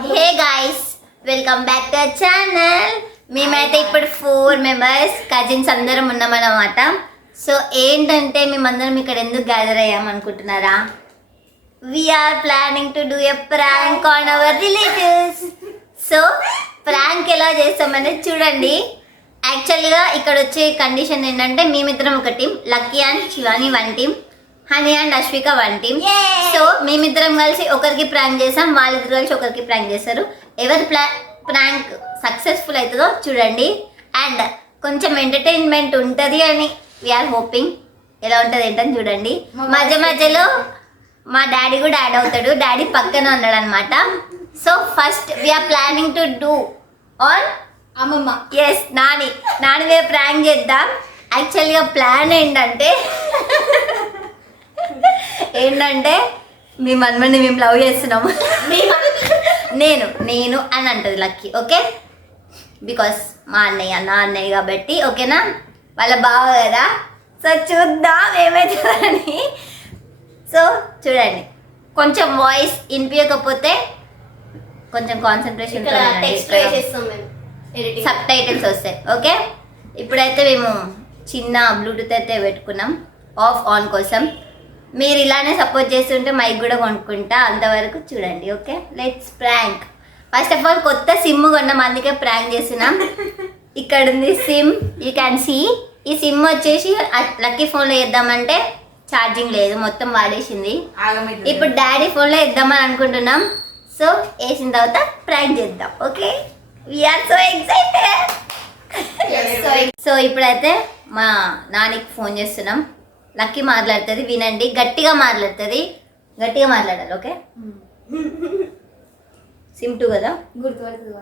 Hey guys, welcome back to our channel. మేమైతే ఇప్పుడు 4 members cousins అందరం ఉన్నామన్నమాట. సో ఏంటంటే మేమందరం ఇక్కడ ఎందుకు గ్యాదర్ అయ్యాం అనుకుంటున్నారా? We are planning to do a prank on our relatives. So prank ఎలా చేస్తామనేది చూడండి. యాక్చువల్గా ఇక్కడ వచ్చే కండిషన్ ఏంటంటే మేమిద్దరం ఒక team, Lucky and Shivani one team, Honey and Ashwika one team. So మేమిద్దరం కలిసి ఒకరికి ప్రాంక్ చేసాం, వాళ్ళిద్దరు కలిసి ఒకరికి ప్రాంక్ చేస్తారు. ఎవరి ప్రాంక్ సక్సెస్ఫుల్ అవుతుందో చూడండి. అండ్ కొంచెం ఎంటర్టైన్మెంట్ ఉంటుంది అని వీఆర్ హోపింగ్. ఎలా ఉంటుంది ఏంటని చూడండి. మధ్య మధ్యలో మా డాడీ కూడా యాడ్ అవుతాడు. డాడీ పక్కన ఉన్నాడు అనమాట. So first we are planning to do on అమ్మమ్మ. ఎస్, నాని మీద ప్రాంక్ చేద్దాం. యాక్చువల్గా ప్లాన్ ఏంటంటే మీ మన్మని మేము లవ్ చేస్తున్నాము. నేను అని అంటది లక్కీ. ఓకే, బికాస్ మా అన్నయ్య నా అన్నయ్య కాబట్టి. ఓకేనా, వాళ్ళ బావ కదా. సో చూద్దాం ఏమవుతుందని. సో చూడండి, కొంచెం వాయిస్ వినిపించకపోతే కొంచెం కాన్సన్ట్రేషన్, సబ్ టైటిల్స్ వస్తాయి. ఓకే, ఇప్పుడైతే మేము చిన్న బ్లూటూత్ అయితే పెట్టుకున్నాం ఆఫ్ ఆన్ కోసం. మీరు ఇలానే సపోర్ట్ చేస్తుంటే మైక్ కూడా కొనుక్కుంటా. అంతవరకు చూడండి. Okay, let's prank. First of all కొత్త సిమ్ కొన్నాం, అందుకే ప్రాంక్ చేస్తున్నాం. ఇక్కడ ఉంది సిమ్, యూ క్యాన్ సీ. ఈ సిమ్ వచ్చేసి లక్కీ ఫోన్లో వేద్దామంటే ఛార్జింగ్ లేదు, మొత్తం వాడేసింది. ఇప్పుడు డాడీ ఫోన్లో వేద్దామని అనుకుంటున్నాం. సో వేసిన తర్వాత ప్రాంక్ చేద్దాం. Okay, we are so excited. So ఇప్పుడైతే మా నానికి ఫోన్ చేస్తున్నాం. లక్కీ మాట్లాడుతుంది, వినండి. గట్టిగా మాట్లాడుతుంది, గట్టిగా మాట్లాడాలి. ఓకే, సిమ్ 2 కదా, గుర్తుపడుతుంది.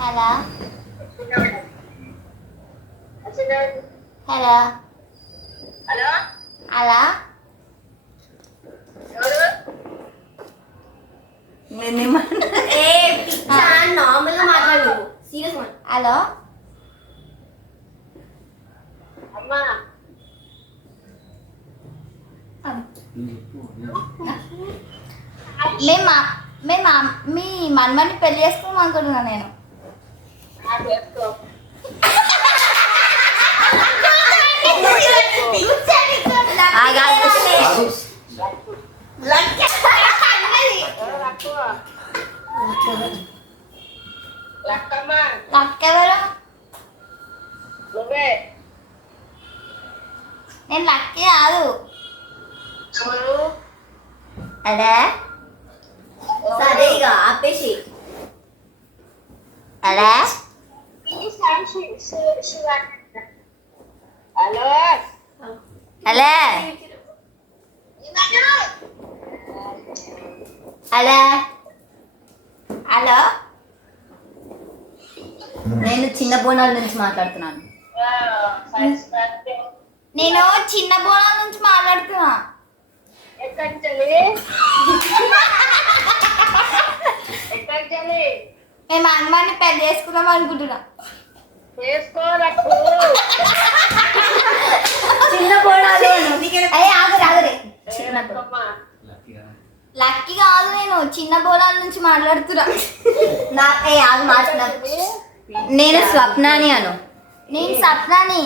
హలో హలో హలో హలో, నార్మల్గా మాట్లాడు, సీరియస్. హలో అమ్మా, మేము మీ మన్మని పెళ్లి చేసుకోమని అనుకుంటున్నా నేను. నేను లక్కీ కాదు. అదే సరే ఇక ఆపేసి. అదే హలో హలో హలో హలో, నేను చిన్న బోనాల నుంచి మాట్లాడుతున్నాను. నేను చిన్న బోనాల నుంచి మాట్లాడుతున్నా. మేము అమ్మాయిని పెళ్లి చేసుకుందాం అనుకుంటున్నా. చిన్న బోనాలు లక్కీ కాదు, నేను చిన్న బోనాల నుంచి మాట్లాడుతున్నా. నేను స్వప్నాని అను. నేను సప్నాని.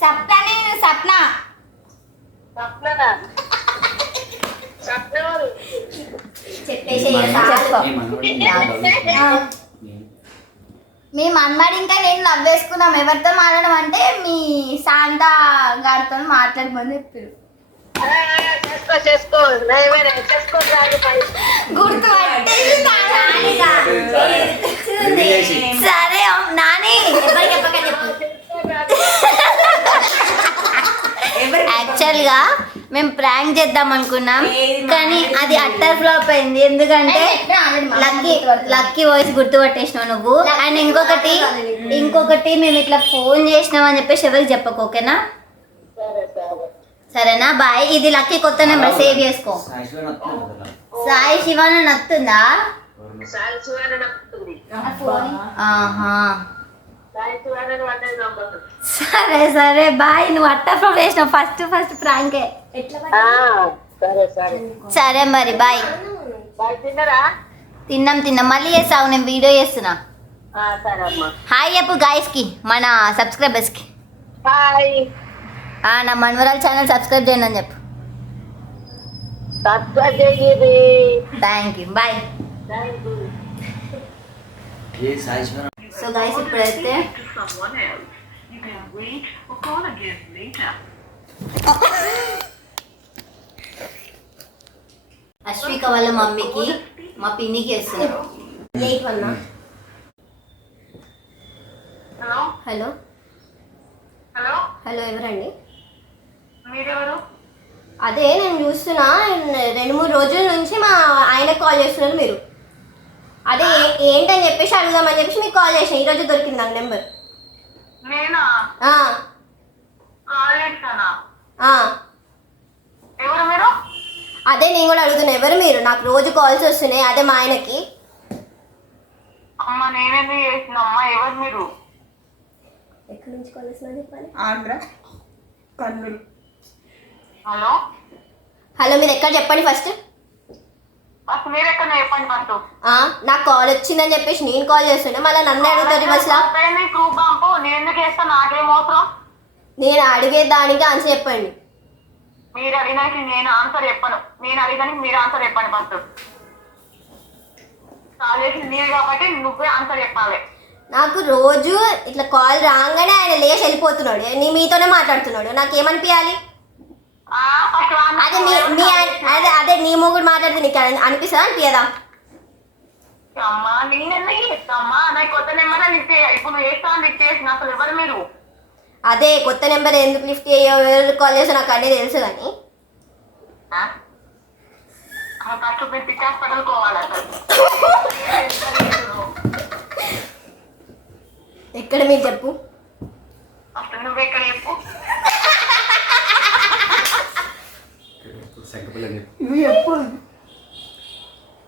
సప్నాని, నేను సప్న. మీ మన్మడి ఇంకా నేను లవ్ వేసుకున్నాం. ఎవరితో మాట్లాడడం అంటే మీ శాంతా గారితో మాట్లాడమని చెప్పారు. సరే నాని, యాక్చువల్గా మేము ప్రాంక్ చేద్దాం అనుకున్నాం, కానీ అది అట్టర్ ఫ్లాప్ అయింది. ఎందుకంటే లక్కీ వాయిస్ గుర్తుపట్టేసినావు నువ్వు. అండ్ ఇంకొకటి మేము ఇట్లా ఫోన్ చేసినాం అని చెప్పేసి ఎవరికి చెప్పకు. ఓకేనా? సరేనా బాయ్. ఇది లక్కీ కొత్త నెంబర్, సేవ్ చేసుకో. సాయి శివాన నత్తుందా? ఆహా సరే సరే బాయ్. నువ్వు అట్ట వేసినావు ఫస్ట్ ప్రాంకే. సరే మరి బాయ్. తిన్నాం మళ్ళీ చేస్తావు, నేను వీడియో చేస్తున్నా. హాయ్ చెప్పు గాయస్ కి, మన సబ్స్క్రైబర్స్ కి. నా మనవరాలు ఛానల్ సబ్స్క్రైబ్ చేయండి అని చెప్పు. Thank you bye. So guys ఇప్పుడైతే అశ్విక వాళ్ళ మమ్మీకి మా పిన్నికి వేస్తున్నారు. హలో హలో ఎవరండి? అదే నేను చూస్తున్నా, 2-3 రోజుల నుంచి మా ఆయనకు కాల్ చేస్తున్నారు మీరు. అదే ఏంటని చెప్పేసి అడుగుదామని చెప్పేసి మీకు కాల్ చేసిన. ఈరోజు దొరికింది నాకు నెంబర్. అదే నేను కూడా అడుగుతున్నా, ఎవరు మీరు? నాకు రోజు కాల్స్ వస్తున్నాయి, అదే మా ఆయనకి. ఎక్కడి నుంచి కాల్ చేస్తున్నా చెప్పాలి. హలో మీరు ఎక్కడ చెప్పండి ఫస్ట్. నాకు కాల్ వచ్చిందని చెప్పేసి నేను కాల్ చేస్తుండే, మళ్ళీ నన్ను అడుగుతారు రివర్స్ లా. నేను అడిగే దానికి ఆన్సర్ చెప్పండి. మీరు అడిగినానికి నేను ఆన్సర్ చెప్పను, నేను అడిగినానికి మీరు ఆన్సర్ చెప్పండి. ఫస్ట్ కాల్ చేసింది మీరు కాబట్టి నువ్వే ఆన్సర్ చెప్పాలి. నాకు రోజు ఇట్లా కాల్ రాగానే ఆయన లేచి వెళ్ళిపోతున్నాడు, మీతోనే మాట్లాడుతున్నాడు. నాకేమనిపించాలి? అదే నీ మొగుడు మాట్లాడితే నీకు అనిపిస్తుందా అనిపించదా? అమ్మా నేనెందుకు చెప్తామ్మా, నాకు కొత్త నెంబర్ ఇప్పుడు నువ్వు చేస్తాను లిఫ్ట్ చేసిన. అసలు ఎవరు మీరు? అదే కొత్త నెంబర్ ఎందుకు లిఫ్ట్ చేయో, ఎవరు కాల్ చేసో నాకు అన్నీ తెలుసు. కానీ ఫస్ట్ మీరు పిక్ హాస్పిటల్ పోవాలి. అసలు ఎక్కడ మీరు చెప్పు. అసలు నువ్వు ఎక్కడ చెప్పు.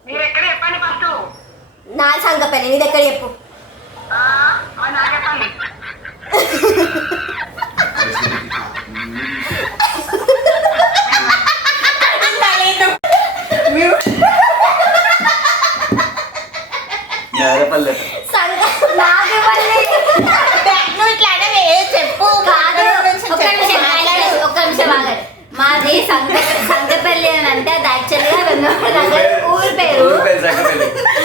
మీరు ఎక్కడ చెప్పండి ఫస్ట్. నా సంగపల్లి, నీది ఎక్కడ చెప్పు. నా చెప్పండి. మాది సంగపల్లి అని అంటే అది యాక్చువల్గా ఊరి పేరు.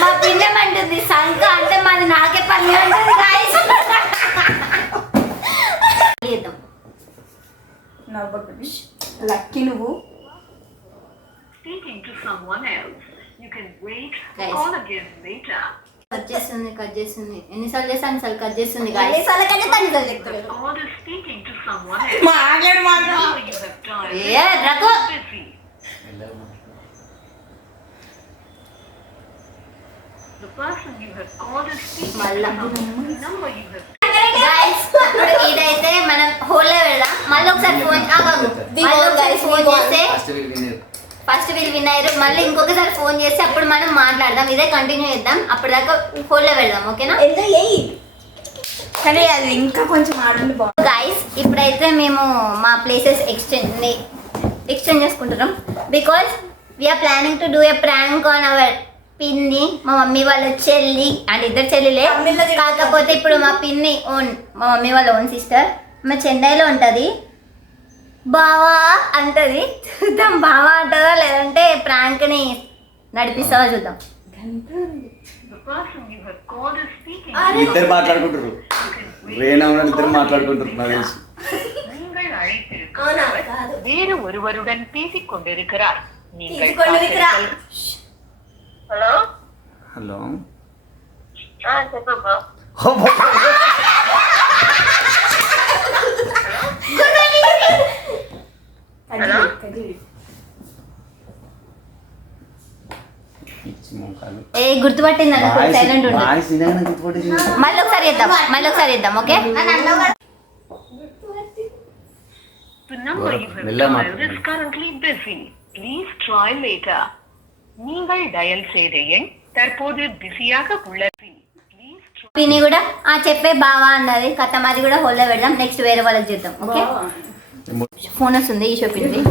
మా పిల్లం అంటుంది సంక అంటే మాది నాకేపల్లి అంటుంది. లక్కీ నువ్వు కట్ చేస్తుంది ఎన్నిసార్లు చేస్తా అన్నిసార్లు కట్ చేస్తుంది. ఇదైతే మనం హోల్లో వెళ్దాం. మళ్ళీ ఒకసారి ఫోన్ చేస్తే ఫస్ట్ వీళ్ళు విన్ అయ్యారు. మళ్ళీ ఇంకొకసారి ఫోన్ చేసి అప్పుడు మనం మాట్లాడదాం. ఇదే కంటిన్యూ చేద్దాం. అప్పటిదాకా హోల్లో వెళ్దాం. ఓకేనా? కానీ అది ఇంకా కొంచెం ఆడండి బాగుంది. గైస్ ఇప్పుడైతే మేము మా ప్లేసెస్ ఎక్స్చేంజ్ చేసుకుంటున్నాం. Because we are planning to do a prank on our పిన్ని. మా మమ్మీ వాళ్ళ చెల్లి అండ్ ఇద్దరు చెల్లిలే. కాకపోతే ఇప్పుడు మా పిన్ని మా మమ్మీ వాళ్ళ ఓన్ సిస్టర్ మా చెన్నైలో ఉంటుంది. బావా అంటది, చూద్దాం బావా అంటుందా లేదంటే ప్రాంక్ని నడిపిస్తావా చూద్దాం. ఇద్దరు మాట్లాడుకుంటారు, ఇద్దరు మాట్లాడుకుంటారు నాకు తెలిసి. வேறு ஒருவருடன் பேசிக் கொண்டிருக்கிறார். హలో హలో చెప్పమ్మా. గుర్తుపట్టింది అనుకో, సైలెంట్ ఉండు. మళ్ళీ ఒకసారి చేద్దాం okay? The number you have dialed is currently busy. Please try later. நீங்கள் டயல் செய்த எண் தற்போது பிஸியாக உள்ளது. Please try. పిన్ని కూడా చెప్పే బావా అన్నది కథ మాది కూడా హోల్లో పెడదాం నెక్స్ట్ వేరే వాళ్ళకి చేద్దాం ఓకే ఫోన్ వస్తుంది ఈ షాపింగ్ది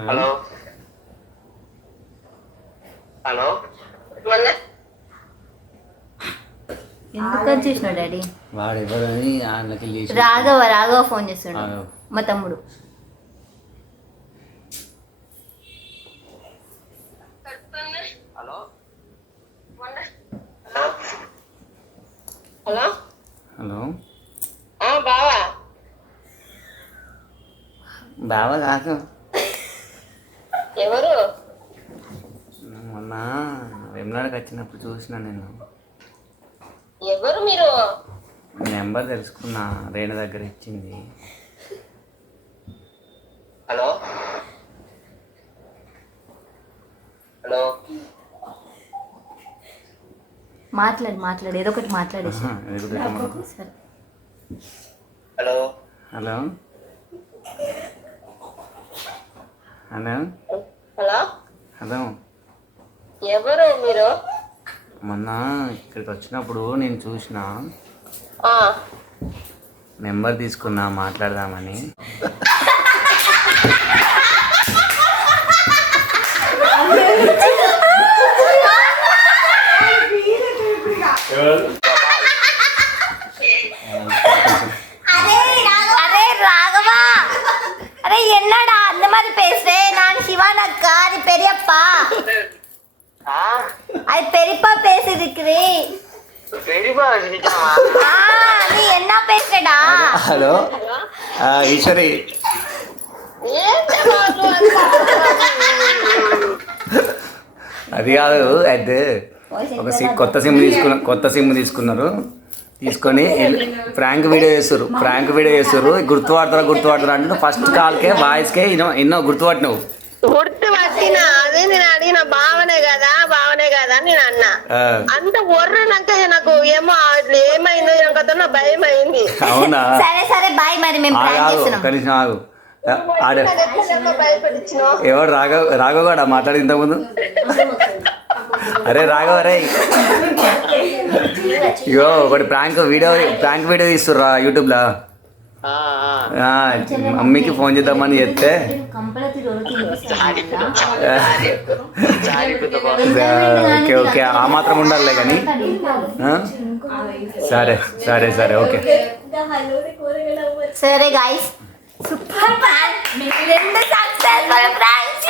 హలో హలో ఎందుకు కట్ చేసినావు డాడీ వాడు ఎవరని ఆయనకి లేచి రాఘవ ఫోన్ చేస్తాడు రాఘవ్. మా తమ్ముడు హలో హలో హలో బావా బావ కాదు ఎవరు మొన్న వెమ్లాడికి వచ్చినప్పుడు చూసిన నేను ఎవరు మీరు నెంబర్ తెలుసుకున్నా రేణు దగ్గర ఇచ్చింది హలో హలో మాట్లాడు ఏదో ఒకటి మాట్లాడేసి ఆహా, ఇది కూడా చెప్పమను. సరే hello hello hello hello hello ఎవరు మీరు మొన్న ఇక్కడికి వచ్చినప్పుడు నేను చూసిన నెంబర్ తీసుకున్నా మాట్లాడదామని அரே ராகவா அரே என்னடா அந்த மாதிரி பேசுறே நான் சிவான் அக்கா அது பெரியப்பா அது பெரியப்பா பேசிருக்கிறே நீ என்ன பேசுறடா హలో ఈశ్వరి అది కాదు అయితే కొత్త సిమ్ తీసుకున్నారు తీసుకొని ప్రాంక్ వీడియో చేస్తారు గుర్తుపడతారా అంటే ఫస్ట్ కాల్కే వాయిస్కే ఎన్నో గుర్తుపట్టినావు గుర్తు పట్టినా అదే నేను అడిగిన భావనే కదా అని నేను అన్నా అంత ఒర్రనాక నాకు ఏమో ఏమైందో నాకు భయం అయింది అవునా సరే బాయ్ మరి మేము ప్లాన్ చేస్తున్నాం కనీసం ఆగు భయపెట్టించినావు ఎవడు రాఘవ్ కూడా మాట్లాడి ఇంతకుముందు అరే రాఘవ్ రే ఇగో ఒకటి ప్రాంక్ వీడియో తీస్తుర్రా యూట్యూబ్లో మమ్మీకి ఫోన్ చేద్దామని చెప్తే ఓకే ఆ మాత్రం ఉండాలిలే కానీ సరే ఓకే సరే గైస్ సూపర్ ప్రాంక్ రెండు సక్సెస్ఫుల్ ప్రాంక్స్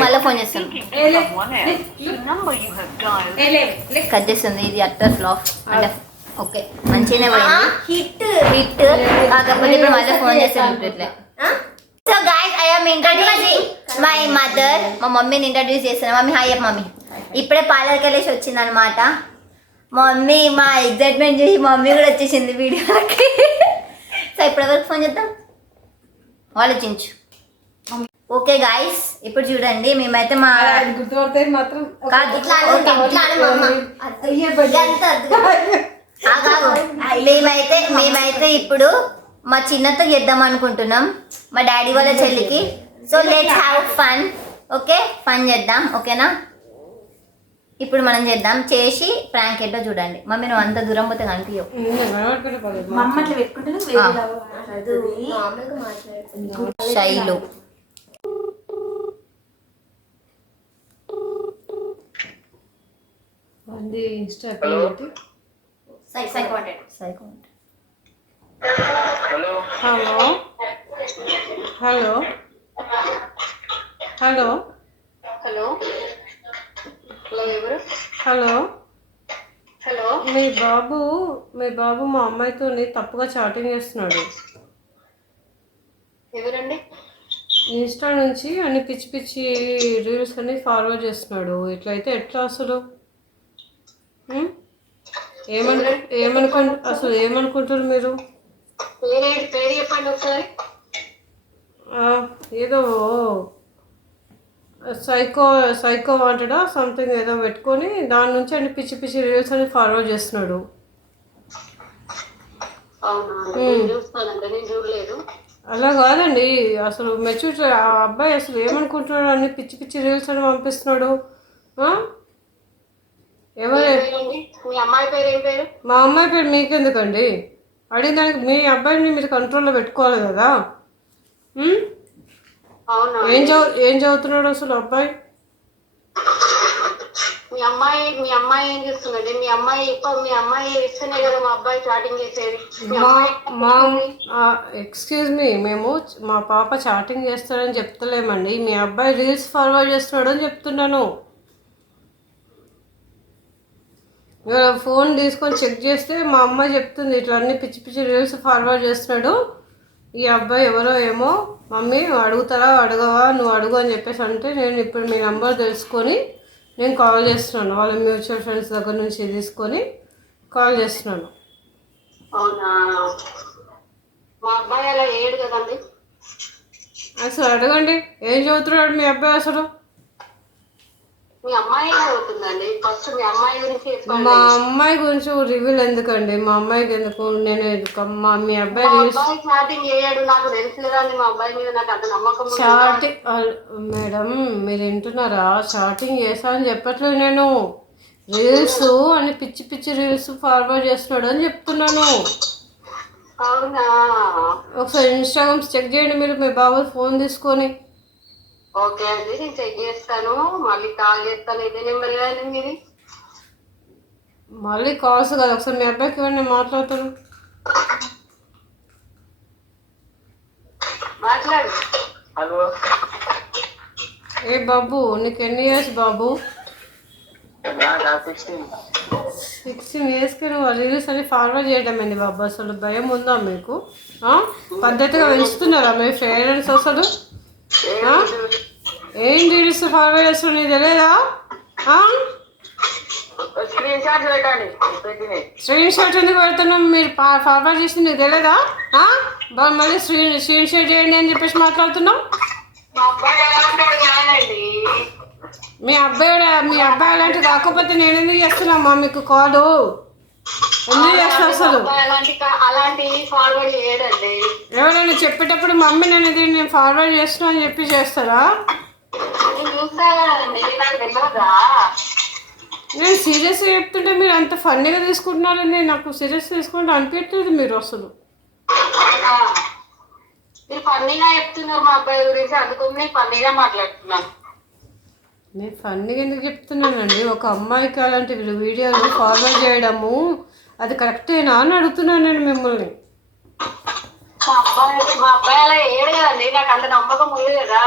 మళ్ళీ ఫోన్ చేస్తాను కట్ చేస్తుంది ఇది అట్టర్ ఫ్లాప్ అంటే ఓకే మంచిగానే పోయింది హిట్ కాకపోతే ఇప్పుడు మళ్ళీ ఫోన్ చేస్తాను ఇట్లా so guys I am introducing my mother మా మమ్మీని ఇంట్రడ్యూస్ చేస్తాను మమ్మీ హాయ్ మమ్మీ ఇప్పుడే పార్లర్కి వెళ్ళేసి వచ్చింది అనమాట మమ్మీ మా ఎగ్జైట్మెంట్ చేసి మమ్మీ కూడా వచ్చేసింది వీడియోకి సో ఇప్పటివరకు ఫోన్ చేద్దాం ఆలోచించు ఓకే గాయస్ ఇప్పుడు చూడండి మేమైతే మా మేమైతే ఇప్పుడు మా చిన్నతో చేద్దాం అనుకుంటున్నాం మా డాడీ వాళ్ళ చెల్లికి so let's have fun okay fun చేద్దాం ఓకేనా ఇప్పుడు మనం చేద్దాం చేసి ప్రాంక్ ఏంటో చూడండి మమ్మీ నువ్వు అంత దూరం పోతే కనిపించవు Shailu hello hello hello hello hello hello ఎవరు హలో హలో మీ బాబు మా అమ్మాయితో తప్పుగా చాటింగ్ చేస్తున్నాడు ఎవరండి ఇన్స్టా నుంచి అన్ని పిచ్చి పిచ్చి రీల్స్ అన్ని ఫార్వర్డ్ చేస్తున్నాడు ఇట్లయితే ఎట్లా అసలు ఏమనుకుంటారు మీరు పేరు చెప్పండి ఒకసారి ఏదో సైకో వాంటెడా సంథింగ్ ఏదో పెట్టుకొని దాని నుంచి అన్ని పిచ్చి పిచ్చి రీల్స్ అని ఫార్వర్డ్ చేస్తున్నాడు. అలా కాదండి, అసలు మెచ్యూరిటీ ఆ అబ్బాయి అసలు ఏమనుకుంటున్నాడు, అన్ని పిచ్చి పిచ్చి రీల్స్ అని పంపిస్తున్నాడు. ఎవరే మా అమ్మాయి పేరు మీకెందుకండి? అడిగిన దానికి మీ అబ్బాయిని మీరు కంట్రోల్లో పెట్టుకోవాలి కదా. ఏం చదువుతున్నాడు అసలు అబ్బాయి? మీ అమ్మాయి ఏం చేస్తుందండి? మీ అమ్మాయి ఇస్తేనే కదా మా అబ్బాయి చాటింగ్ చేసేది. ఎక్స్క్యూజ్ మీ, మేము మా పాప చాటింగ్ చేస్తాడని చెప్తలేమండి, మీ అబ్బాయి రీల్స్ ఫార్వర్డ్ చేస్తున్నాడు అని చెప్తున్నాను. మీరు ఫోన్ తీసుకొని చెక్ చేస్తే మా అమ్మాయి చెప్తుంది ఇట్లా అన్ని పిచ్చి పిచ్చి రీల్స్ ఫార్వర్డ్ చేస్తున్నాడు ఈ అబ్బాయి ఎవరో ఏమో. మమ్మీ అడుగుతారా అడగవా, నువ్వు అడుగు అని చెప్పేసి అంటే నేను ఇప్పుడు మీ నెంబర్ తెలుసుకొని నేను కాల్ చేస్తున్నాను. వాళ్ళ మ్యూచువల్ ఫ్రెండ్స్ దగ్గర నుంచి తీసుకొని కాల్ చేస్తున్నాను. అవునా? మా అబ్బాయి అలా ఏడు కదండి. అసలు అడగండి, ఏం చదువుతున్నాడు మీ అబ్బాయి అసలు? మీ అమ్మాయి అవుతుందండి. ఫస్ట్ మీ అమ్మాయి గురించి చెప్పండి. మా అమ్మాయి గురించి రివ్యూలు ఎందుకండి? మా అమ్మాయికి ఎందుకు? నేను మీ అబ్బాయి చాటింగ్ చేయడు నాకు తెలుసు కదండి. మా అబ్బాయి మీద నాకు అంత నమ్మకం. చాటింగ్ మేడం మీరు వింటున్నారా? చాటింగ్ చేస్తా అని చెప్పట్లేదు నేను, రీల్స్ అని పిచ్చి పిచ్చి రీల్స్ ఫార్వర్డ్ చేస్తున్నాడు అని చెప్తున్నాను. అవునా? ఒకసారి ఇన్స్టాగ్రామ్ చెక్ చేయండి మీరు మీ బాబు ఫోన్ తీసుకొని. ఓకే అండి, నేను చెక్ చేస్తాను, మళ్ళీ కాల్ చేస్తాను. ఇదే నెంబర్ కానీ మీది? మళ్ళీ కాల్స్ కదా, ఒకసారి మీ అబ్బాయికి ఇవ్వండి, మాట్లాడతాను. మాట్లాడు. హలో. ఏ బాబు, నీకు ఎన్ని ఇయర్స్ బాబు? 16 ఇయర్స్కి నువ్వు రీల్స్ అని ఫార్వర్డ్ చేయడం ఏంటి బాబు? అసలు భయం ఉందా మీకు? పద్ధతిగా పెంచుతున్నారా మీ పేరెంట్స్? అసలు ఏం రీల్స్ ఫార్వర్డ్ చేస్తున్నా నీకు తెలియదా? స్క్రీన్ షాట్ పెట్టండి. స్క్రీన్ షాట్ ఎందుకు పెడుతున్నాం? మీరు ఫార్వర్డ్ చేసి నీకు తెలియదా? మళ్ళీ స్క్రీన్ షాట్ చేయండి అని చెప్పేసి మాట్లాడుతున్నాం. మా అబ్బాయి ఎలాంటి కాదండి. మీ అబ్బాయి అలాంటి కాకపోతే నేను ఎందుకు చేస్తున్నామ్మా మీకు కాదు? ఎందుకు చేస్తా అసలు? అలాంటి ఫార్వర్డ్ చేయడండి. ఎవరైనా చెప్పేటప్పుడు మమ్మీ నేను ఫార్వర్డ్ చేస్తున్నా అని చెప్పి చేస్తారా? నేను చూస్తా కదండి, నాకు తెలియదా? నేను సీరియస్గా చెప్తుంటే మీరు అంత ఫన్నీగా తీసుకుంటున్నారండి. నాకు సీరియస్ తీసుకుంటే అనిపించలేదు మీరు అసలు. మీరు ఫన్నీగా చెప్తున్నారు మా అబ్బాయి గురించి, అందుకని నేను ఫన్నీగా మాట్లాడుతున్నాను. నేను ఫన్నీగా ఎందుకు చెప్తున్నానండి? ఒక అమ్మాయికి అలాంటి వీడియోలు ఫార్వర్డ్ చేయడము అది కరెక్టేనా అని అడుగుతున్నాను నేను మిమ్మల్ని. మా అబ్బాయి అలా ఏడు కదండి, నాకు అంత నమ్మకం ఉంది కదా.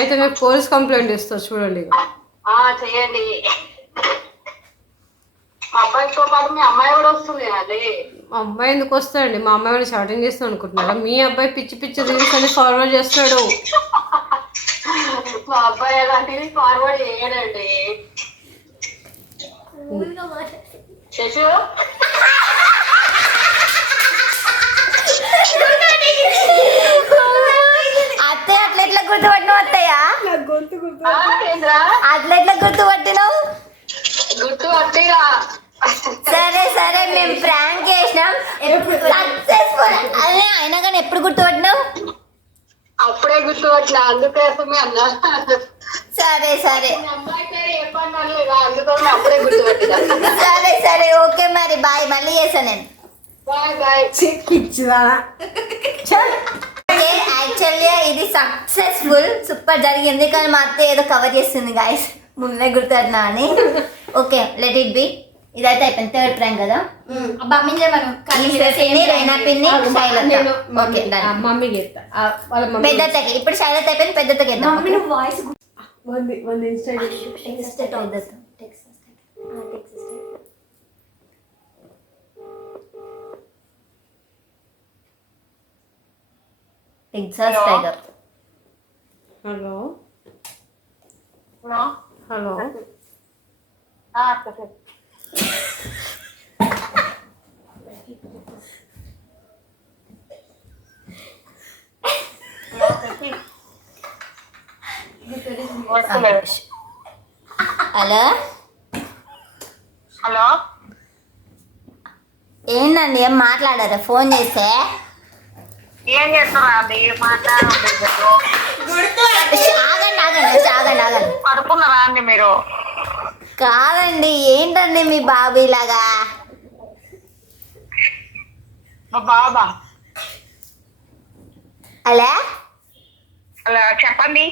అయితే నేను పోలీస్ కంప్లైంట్ ఇస్తాను చూడండి. చెయ్యండి. మా అబ్బాయితో పాటు మీ అమ్మాయి కూడా వస్తుంది అది. మా అబ్బాయి ఎందుకు వస్తాయండి? మా అమ్మాయి కూడా చాటింగ్ చేస్తాను అనుకుంటున్నారా? మీ అబ్బాయి పిచ్చి పిచ్చి రీల్స్ అని ఫార్వర్డ్ చేస్తాడు. మా అబ్బాయి అలాంటివి ఫార్వర్డ్ చేయడండి. శశు అత్తయ్య అట్లా ఎట్లా గుర్తుపట్టినావు అత్తయ్య? అట్లా ఎట్లా గుర్తుపట్టినావు? గుర్తుపట్టిగా. సరే మేము ప్రాంక్ చేసినాం, సక్సెస్ఫుల్ అదే. అయినా కానీ ఎప్పుడు గుర్తుపట్టినావు? అప్పుడే గుర్తుపట్టిన, అందుకోసమే అన్నా. సరే అమ్మాయి పేరు చెప్పండి, అందుకోసం అప్పుడే గుర్తుపట్టిన. సరే ఓకే మరి బాయ్, మళ్ళీ చేస్తాను నేను. బాయ్. యాక్చువల్లీ ఇది సక్సెస్ఫుల్ సూపర్ జరిగింది, కానీ మా అత్త ఏదో కవర్ చేస్తుంది గాయస్, ముందే గుర్తున్నా అని. Okay let it be. ఇదైతే అయిపోయింది, థర్డ్ ప్రాంక్ కదా. రైనా పిన్ని ఓకే మమ్మీకి పెద్దతకి. ఇప్పుడు శైలత అయిపోయింది, పెద్దతకి Texas tiger. Hello hello hello ఏంటండి ఏం మాట్లాడారా ఫోన్ చేస్తే? ఏం చేస్తున్నా అండి మాట్లాడండి ఆగండి పడుకున్నారా అండి మీరు? కాదండి, ఏంటండి మీ బాబు ఇలాగా? మా బాబా అలా అలా చెప్పండి.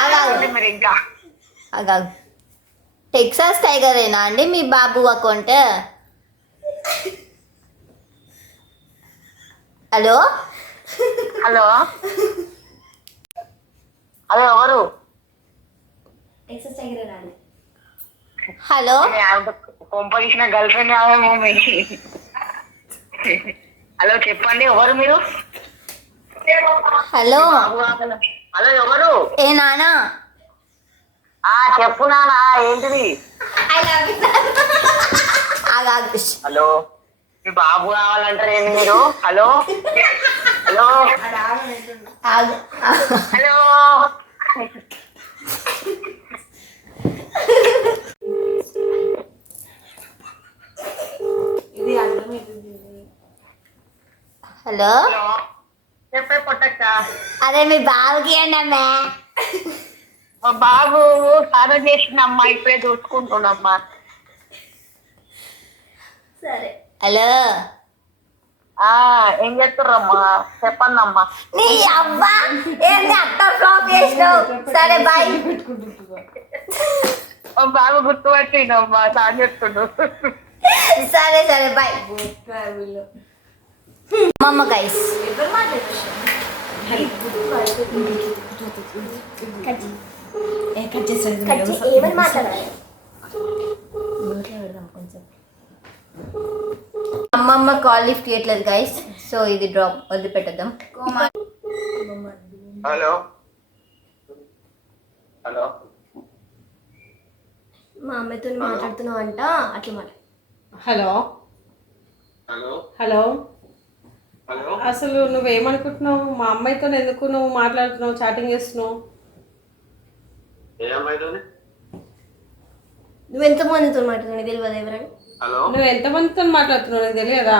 ఆగాగు. మీరు ఇంకా టెక్సాస్ టైగరేనా అండి మీ బాబు అకౌంట్? హలో హలో హలో ఎవరు? హలో కొంపదీసిన గర్ల్ ఫ్రెండ్ కాదేమో మీ. హలో చెప్పండి ఎవరు మీరు? హలో హలో ఎవరు? ఏ నానా చెప్పు నానా ఏంటిది? ఆగాగు. హలో మీ బాబు కావాలంటారు ఏంటి మీరు? హలో హలో ఆగు. హలో హలో హలో చెప్పే పొట్టక్క. అదే మీ బాబుకి ఏంటమ్మా? మా బాబు స్నానం చేసిందమ్మా, ఇప్పుడే చూసుకుంటున్నామ్మా. హలో ఏం చేస్తుర్రమ్మా చెప్పండి అమ్మా. నీ అవ్వా ఏంది అట్ట ఫ్లాప్ చేసినావు? సరే బాయ్. మా బాబు గుర్తుపట్టిండమ్మా, స్నానం చేస్తుండు. సరే బాయ్. మమ్మ గైస్ ఏమని మాట్లాడాలి? అమ్మమ్మ కాల్ లిఫ్ట్ చేయట్లేదు గైస్, సో ఇది డ్రాప్ వదిలిపెట్టద్దాం. హలో హలో మా అమ్మతో మాట్లాడుతున్నావు అంట, అట్లా మాట. హలో హలో హలో హలో అసలు నువ్వేమనుకుంటున్నావు? మా అమ్మాయితో ఎందుకు నువ్వు మాట్లాడుతున్నావు, చాటింగ్ చేస్తున్నావు? ఏమైతుంది? నువ్వు ఎంతమందితో మాట్లాడుతున్నావు తెలియదు ఎవరని? హలో నువ్వు ఎంతమందితో మాట్లాడుతున్నావు నీకు తెలియదా?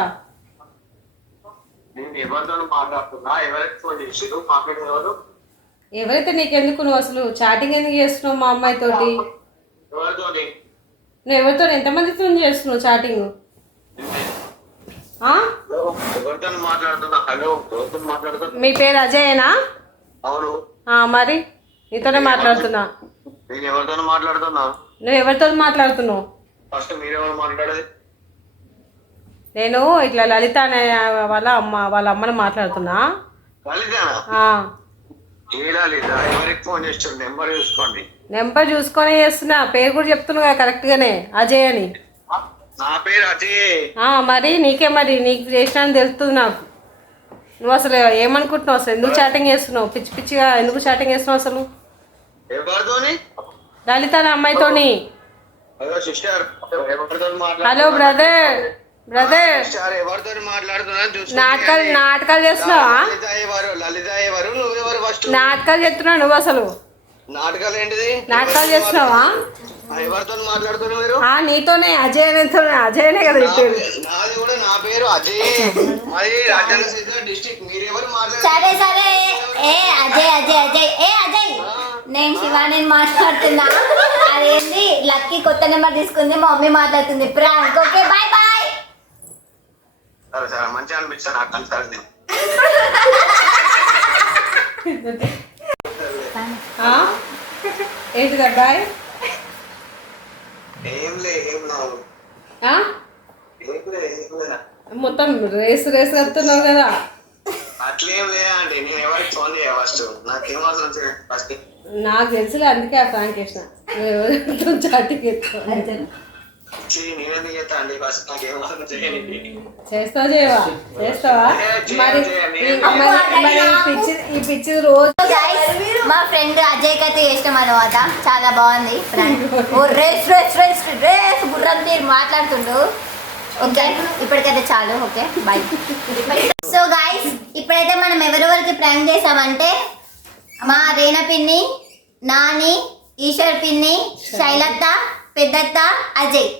నేను ఎవరితో మాట్లాడుతున్నా? ఎవరికి ఫోన్ చేసి మాట్లాడేవారు? ఎవరైతే నీకెందుకు? నువ్వు అసలు చాటింగ్ ఎందుకు చేస్తున్నావు మా అమ్మాయితోటి? ఎవరితోని? నువ్వు ఎవరితో ఎంతమందితో చేస్తున్నావు చాటింగ్? ఎవరితో మాట్లాడుతున్నా? హలో ఎవరితో మాట్లాడుతున్నా? మీ పేరు అజయేనా? అవును. మరి నీతోనే మాట్లాడుతున్నా. నేను ఎవరితో మాట్లాడుతున్నా? నువ్వు ఎవరితో మాట్లాడుతున్నావు? ఫస్ట్ మీరెవరు మాట్లాడేది? నేను ఇట్లా లలిత అనే వాళ్ళ అమ్మని మాట్లాడుతున్నా. లలితనా? ఏ లలిత? ఎవరికి ఫోన్ చేస్తాడు? నెంబర్ చూసుకోండి. నెంబర్ చూసుకొని చేస్తున్నా, పేరు కూడా చెప్తున్నా కదా కరెక్ట్గానే, అజయ్ అని. నా పేరు అజయ్. మరి నీకే, మరి నీకు చేసినా తెలుస్తుంది నాకు. నువ్వు అసలు ఏమనుకుంటున్నావు? అసలు ఎందుకు చాటింగ్ చేస్తున్నావు? పిచ్చి పిచ్చిగా ఎందుకు చాటింగ్ చేస్తున్నావు అసలు? ఎవరితోని? లలిత అనే అమ్మాయితోని. హలో సిస్టర్, ఎవరితో హలో బ్రదర్ ఎవరితో మాట్లాడుతున్నా? నాటకాలు చేస్తున్నావా? లలిత ఎవరు? నువ్వెవరు? ఫస్ట్ నాటకాలు చేస్తున్నావు నువ్వు అసలు. నాటకాలు ఏంటిది? నాటకాలు చేస్తున్నావా? ఎవరితో మాట్లాడుతున్నా మీరు? నీతోనే, అజయనే కదా చెప్పేది. నాది కూడా నా పేరు అజయ్. మరి రాజన్న సిద్ధ డిస్ట్రిక్ట్. మీరెవరు సరే ఏ అజయ్ నేను శివాని మాట్లాడుతున్నా. అదేంటి లక్కీ కొత్త నెంబర్ తీసుకుంది, మా మమ్మీ మాట్లాడుతుంది. ప్రాంక్. Okay bye bye. సరే మంచిగా అనిపించాను నాకు కలిసి. ఏంటిది అబ్బాయి? ఏం మొత్తం రేసు కడుతున్నావు కదా. అట్లేం లేదండి. నేను ఎవరికి ఫోన్ చేయ ఫస్ట్. నాకేం అవసరం ఫస్ట్. నాకు తెలుసులే, అందుకే ఆ ఫ్రాంక్ వేసిన. చాటింగ్ నేనెందుకు చేస్తా అండి? ఫస్ట్ నాకేం అవసరం చేయండి. చేస్తావా? మరి ఈ పిచ్చి రోజు మా ఫ్రెండ్ అజయ్ కైతే చేసినాం అనమాట. చాలా బాగుంది ఫ్రెండ్. రేస్ గుర్రం తీరు మాట్లాడుతుండు. ఓకే ఇప్పటికైతే చాలు. Okay bye. సో గైస్ ఇప్పుడైతే మనం ఎవరెవరికి ప్రాంక్ చేసామంటే మా రేణ పిన్ని, నాని, ఈశ్వర్ పిన్ని, శైలత్త, పెద్దత్త, అజయ్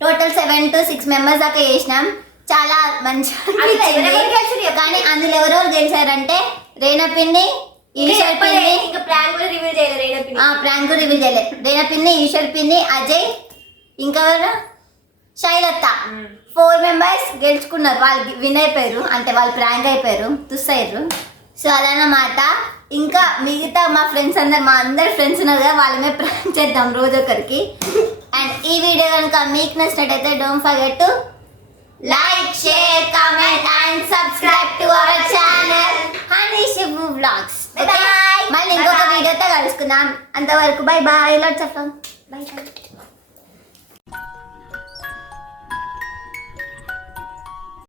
టోటల్ 7 to 6 మెంబర్స్ దాకా చేసినాం. చాలా మంచిగా కానీ అందులో ఎవరెవరు గెలిచారంటే రేణ పిన్ని, ఈశ్వర్ పిన్ని, ఇంకా ప్రాంక్ కూడా రివీల్ చేయలేదు రేణ పిన్ని. ప్రాంక్ రివీల్ చేయలేదు. రేణ పిన్ని, ఈశ్వర్ పిన్ని, అజయ్ ఇంకా శైలత్త 4 మెంబర్స్ గెలుచుకున్నారు. వాళ్ళు విన్ అయిపోయారు, అంటే వాళ్ళు ప్రాంక్ అయిపోయారు, తుస్సయ్యారు. సో అదన్నమాట. ఇంకా మిగతా మా ఫ్రెండ్స్ అందరు, మా అందరి ఫ్రెండ్స్ ఉన్నారు కదా, వాళ్ళ మీద ప్రాంక్ చేద్దాం రోజు ఒకరికి. అండ్ ఈ వీడియో కనుక మీకు నచ్చినట్టయితే don't forget to like, share, comment and subscribe to our channel Honey Shivu vlogs. మళ్ళీ ఇంకొక వీడియోతో కలుసుకుందాం. అంతవరకు bye bye. Lots of love. Bye by.